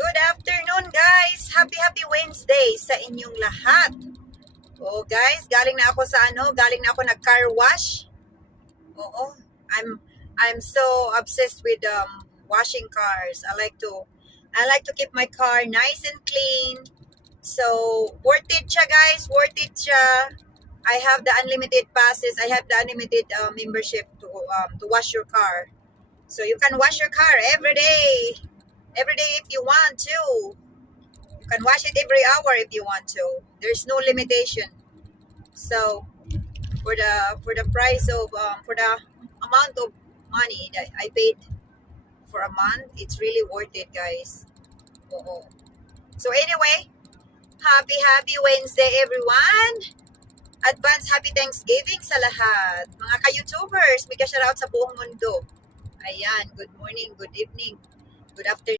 Good afternoon guys! Happy Wednesday sa inyong lahat. Oh guys, galing na ako nag-car wash. Oo, I'm so obsessed with washing cars. I like to keep my car nice and clean. So, worth it siya guys, worth it siya. I have the unlimited passes. I have the unlimited membership to wash your car. So you can wash your car every day. Every day if you want to. You can wash it every hour if you want to. There's no limitation. So for the price of for the amount of money that I paid for a month, it's really worth it, guys. Oo. So anyway, happy Wednesday everyone. Advance happy Thanksgiving sa lahat. Mga ka-YouTubers, may ka-shoutout sa buong mundo. Ayan, good morning, good evening, good afternoon.